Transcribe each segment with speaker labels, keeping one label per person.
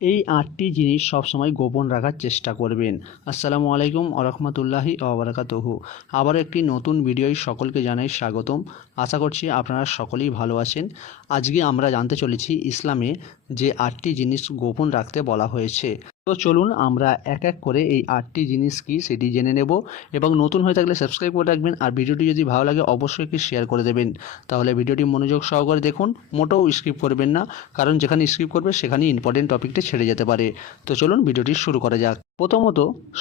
Speaker 1: এই আটটি জিনিস সবসময় গোপন রাখার চেষ্টা করবেন। আসসালামু আলাইকুম আরহামতুল্লাহি আবরাকাতহু আবার একটি নতুন ভিডিওয় সকলকে জানাই স্বাগতম। আশা করছি আপনারা সকলেই ভালো আছেন। আজকে আমরা জানতে চলেছি ইসলামে যে আটটি জিনিস গোপন রাখতে বলা হয়েছে। তো চলুন আমরা এক এক করে এই আটটি জিনিস কি সেটি জেনে নেব এবং নতুন হয়ে থাকলে সাবস্ক্রাইব করে রাখবেন। আর ভিডিওটি যদি ভালো লাগে, অবশ্যই একটি শেয়ার করে দেবেন। তাহলে ভিডিওটি মনোযোগ সহকারে দেখুন, মোটেও স্কিপ করবেন না, কারণ যেখানে স্কিপ করবে, সেখানেই ইম্পর্টেন্ট টপিকটা ছেড়ে যেতে পারে। তো চলুন ভিডিওটি শুরু করা যাক। প্রথমত,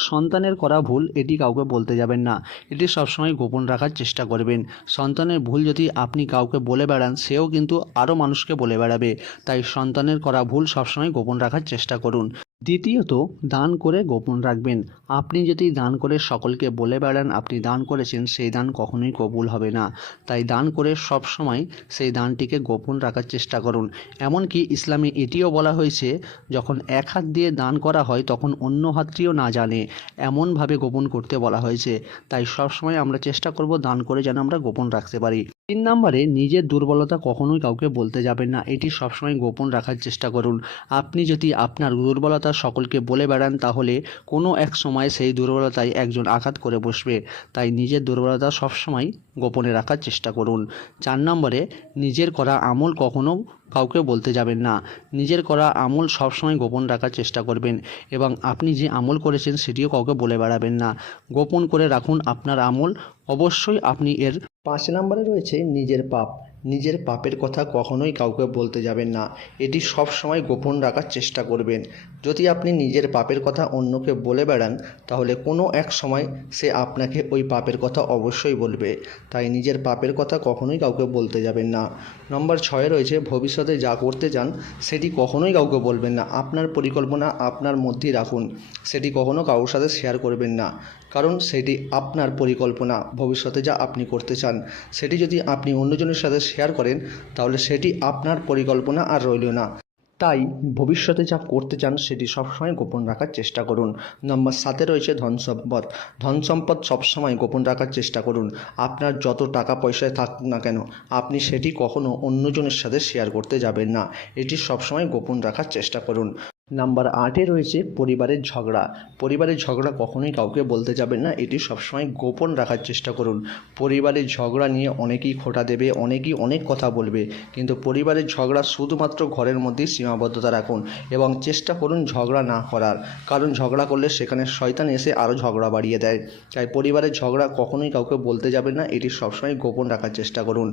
Speaker 1: সন্তানের করা ভুল এটি কাউকে বলতে যাবেন না। এটি সবসময় গোপন রাখার চেষ্টা করবেন। সন্তানের ভুল যদি আপনি কাউকে বলে বেড়ান, সেও কিন্তু আরও মানুষকে বলে বেড়াবে। তাই সন্তানের করা ভুল সবসময় গোপন রাখার চেষ্টা করুন। দ্বিতীয়ত, দান করে গোপন রাখবেন। আপনি যদি দান করে সকলকে বলে বেড়ান, আপনি দান করেছেন, সেই দান কখনোই কবুল হবে না। তাই দান করে সব সময় সেই দানটিকে গোপন রাখার চেষ্টা করুন। এমনকি ইসলামে এটিও বলা হয়েছে, যখন এক হাত দিয়ে দান করা হয়, তখন অন্য হাতটিও না জানে। এমনভাবে গোপন করতে বলা হয়েছে। তাই সব সময় আমরা চেষ্টা করব দান করে যেন আমরা গোপন রাখতে পারি। তিন নম্বরে, নিজের দুর্বলতা কখনোই কাউকে বলতে যাবেন না। এটি সবসময় গোপন রাখার চেষ্টা করুন। আপনি যদি আপনার দুর্বলতা সকলকে বলে বেড়ান, তাহলে কোনো এক সময় সেই দুর্বলতায় একজন আঘাত করে বসবে। তাই নিজের দুর্বলতা সবসময় গোপনে রাখার চেষ্টা করুন। চার নম্বরে, নিজের করা আমল কখনো কাউকে বলতে যাবেন না। নিজের করা আমল সবসময় গোপন রাখার চেষ্টা করবেন এবং আপনি যে আমল করেছেন সেটিও কাউকে বলে বেড়াবেন না। গোপন করে রাখুন আপনার আমল। অবশ্যই আপনি এর পাঁচ নম্বরে রয়েছে নিজের পাপ। নিজের পাপের কথা কখনোই কাউকে বলতে যাবেন না। এটি সব সময় গোপন রাখার চেষ্টা করবেন। যদি আপনি নিজের পাপের কথা অন্যকে বলে বেড়ান, তাহলে কোনো এক সময় সে আপনাকে ওই পাপের কথা অবশ্যই বলবে। তাই নিজের পাপের কথা কখনোই কাউকে বলতে যাবেন না। নম্বর ছয়ে রয়েছে, ভবিষ্যতে যা করতে চান, সেটি কখনোই কাউকে বলবেন না। আপনার পরিকল্পনা আপনার মধ্যেই রাখুন। সেটি কখনো কারোর সাথে শেয়ার করবেন না। কারণ সেটি আপনার পরিকল্পনা, ভবিষ্যতে যা আপনি করতে চান। সেটি যদি আপনি অন্যজনের সাথে শেয়ার করেন, তাহলে সেটি আপনার পরিকল্পনা আর রইল না। তাই ভবিষ্যতে যা করতে চান, সেটি সবসময় গোপন রাখার চেষ্টা করুন। নম্বর সাতে রয়েছে ধন সম্পদ। ধন সম্পদ সবসময় গোপন রাখার চেষ্টা করুন। আপনার যত টাকা পয়সায় থাকুক না কেন, আপনি সেটি কখনও অন্যজনের সাথে শেয়ার করতে যাবেন না। এটি সবসময় গোপন রাখার চেষ্টা করুন। নাম্বার আটে রয়েছে পরিবারের ঝগড়া। পরিবারের ঝগড়া কখনোই কাউকে বলতে যাবেন না, এটি সবসময় গোপন রাখার চেষ্টা করুন। পরিবারের ঝগড়া নিয়ে অনেকেই খোটা দেবে, অনেকেই অনেক কথা বলবে, কিন্তু পরিবারের ঝগড়া শুধুমাত্র ঘরের মধ্যেই সীমাবদ্ধতা রাখুন এবং চেষ্টা করুন ঝগড়া না করার। কারণ ঝগড়া করলে সেখানে শয়তান এসে আরও ঝগড়া বাড়িয়ে দেয়। তাই পরিবারের ঝগড়া কখনোই কাউকে বলতে যাবেন না, এটি সবসময় গোপন রাখার চেষ্টা করুন।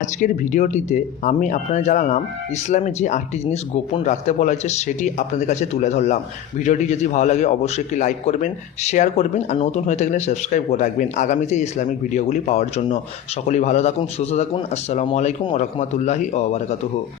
Speaker 1: আজকের ভিডিওটিতে আমি আপনাদের জানালাম ইসলামে যে আটটি জিনিস গোপন রাখতে বলা হয়েছে, সেটি আপনাদের কাছে তুলে ধরলাম। ভিডিওটি যদি ভালো লাগে, অবশ্যই একটি লাইক করবেন, শেয়ার করবেন, আর নতুন হয়ে থাকলে সাবস্ক্রাইব করে রাখবেন আগামীতে ইসলামিক ভিডিওগুলি পাওয়ার জন্য। সকলেই ভালো থাকুন, সুস্থ থাকুন। আসসালামু আলাইকুম ওরহমতুল্লাহি ওবরাকাতুহু